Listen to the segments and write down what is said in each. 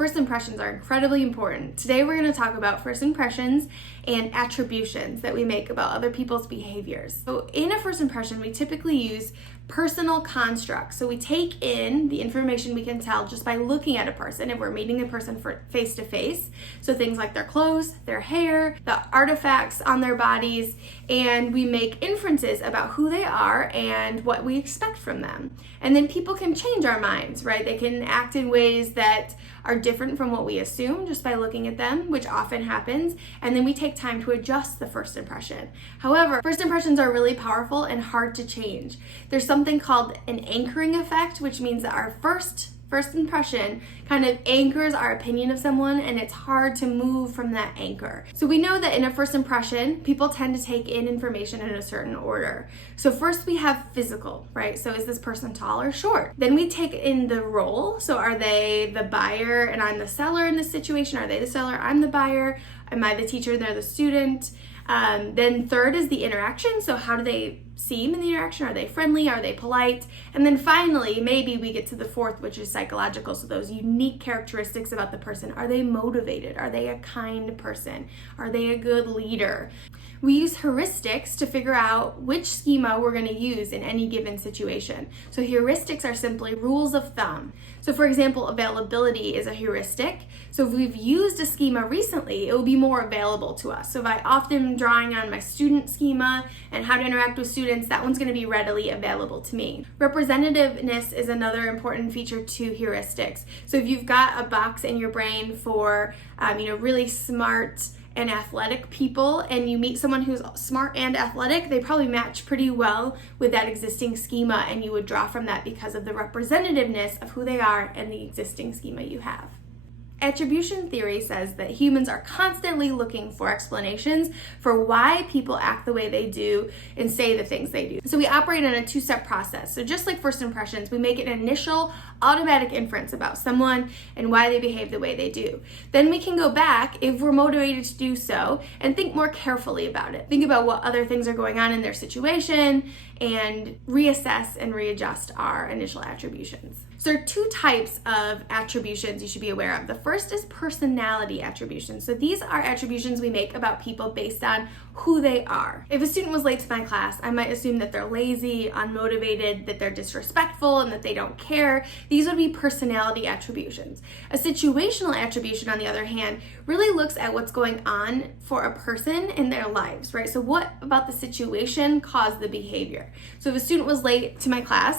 First impressions are incredibly important. Today we're going to talk about first impressions and attributions that we make about other people's behaviors. So in a first impression, we typically use personal constructs. So we take in the information we can tell just by looking at a person if we're meeting a person face to face. So things like their clothes, their hair, the artifacts on their bodies, and we make inferences about who they are and what we expect from them. And then people can change our minds, right? They can act in ways that are different from what we assume just by looking at them, which often happens, and then we take time to adjust the first impression. However, first impressions are really powerful and hard to change. There's something called an anchoring effect, which means that our first impression kind of anchors our opinion of someone, and it's hard to move from that anchor. So we know that in a first impression, people tend to take in information in a certain order. So first we have physical, right? So is this person tall or short? Then we take in the role. So are they the buyer and I'm the seller in this situation? Are they the seller? I'm the buyer. Am I the teacher? They're the student. Then third is the interaction. So how do they seem in the interaction? Are they friendly? Are they polite? And then finally, maybe we get to the fourth, which is psychological. So those unique characteristics about the person. Are they motivated? Are they a kind person? Are they a good leader? We use heuristics to figure out which schema we're going to use in any given situation. So heuristics are simply rules of thumb. So for example, availability is a heuristic. So if we've used a schema recently, it will be more available to us. So if I often am drawing on my student schema and how to interact with students, that one's going to be readily available to me. Representativeness is another important feature to heuristics. So if you've got a box in your brain for really smart and athletic people, and you meet someone who's smart and athletic, they probably match pretty well with that existing schema, and you would draw from that because of the representativeness of who they are and the existing schema you have. Attribution theory says that humans are constantly looking for explanations for why people act the way they do and say the things they do. So we operate in a two-step process. So just like first impressions, we make an initial automatic inference about someone and why they behave the way they do. Then we can go back, if we're motivated to do so, and think more carefully about it. Think about what other things are going on in their situation and reassess and readjust our initial attributions. So there are two types of attributions you should be aware of. The first is personality attributions. So these are attributions we make about people based on who they are. If a student was late to my class, I might assume that they're lazy, unmotivated, that they're disrespectful, and that they don't care. These would be personality attributions. A situational attribution, on the other hand, really looks at what's going on for a person in their lives, right? So what about the situation caused the behavior? So if a student was late to my class,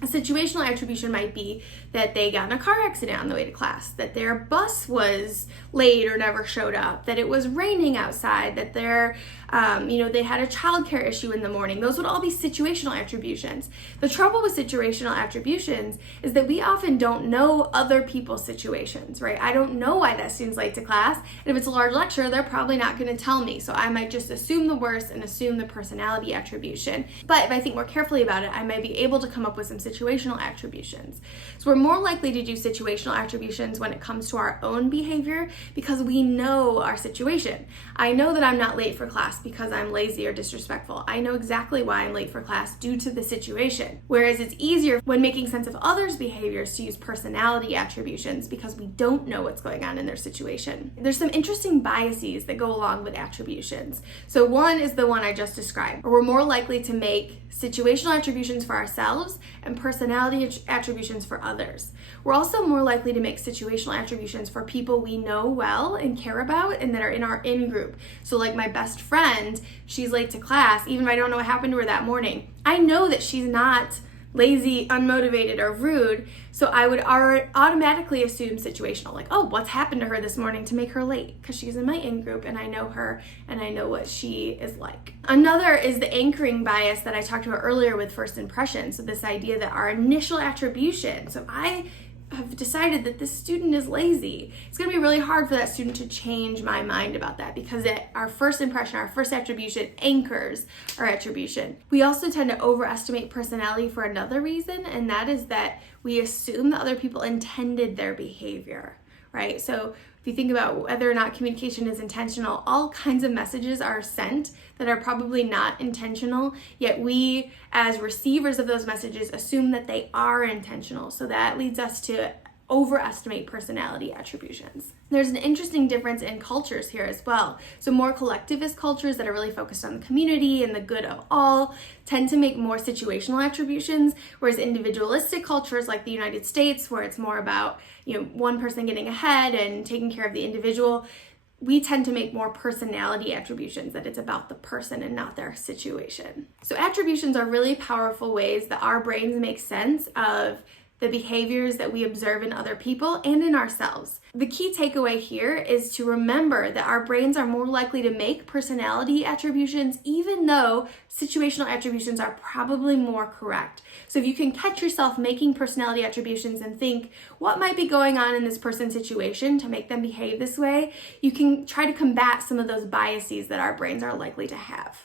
a situational attribution might be that they got in a car accident on the way to class, that their bus was late or never showed up, that it was raining outside, that they had a childcare issue in the morning. Those would all be situational attributions. The trouble with situational attributions is that we often don't know other people's situations, right? I don't know why that student's late to class, and if it's a large lecture, they're probably not going to tell me. So I might just assume the worst and assume the personality attribution. But if I think more carefully about it, I might be able to come up with some situational attributions. So we're more likely to do situational attributions when it comes to our own behavior because we know our situation. I know that I'm not late for class because I'm lazy or disrespectful. I know exactly why I'm late for class due to the situation. Whereas it's easier when making sense of others' behaviors to use personality attributions because we don't know what's going on in their situation. There's some interesting biases that go along with attributions. So one is the one I just described, where we're more likely to make situational attributions for ourselves and personality attributions for others. We're also more likely to make situational attributions for people we know well and care about and that are in our in-group. So like my best friend, she's late to class, even if I don't know what happened to her that morning. I know that she's not lazy, unmotivated, or rude, so I would automatically assume situational, like, oh, what's happened to her this morning to make her late? Because she's in my in-group and I know her and I know what she is like. Another is the anchoring bias that I talked about earlier with first impressions. So this idea that our initial attribution, so I have decided that this student is lazy, it's going to be really hard for that student to change my mind about that because our first impression, our first attribution anchors our attribution. We also tend to overestimate personality for another reason, and that is that we assume that other people intended their behavior, right? So if you think about whether or not communication is intentional, all kinds of messages are sent that are probably not intentional, yet we as receivers of those messages assume that they are intentional. So that leads us to overestimate personality attributions. There's an interesting difference in cultures here as well. So more collectivist cultures that are really focused on the community and the good of all tend to make more situational attributions, whereas individualistic cultures like the United States, where it's more about, one person getting ahead and taking care of the individual, we tend to make more personality attributions, that it's about the person and not their situation. So attributions are really powerful ways that our brains make sense of the behaviors that we observe in other people and in ourselves. The key takeaway here is to remember that our brains are more likely to make personality attributions, even though situational attributions are probably more correct. So if you can catch yourself making personality attributions and think, what might be going on in this person's situation to make them behave this way, you can try to combat some of those biases that our brains are likely to have.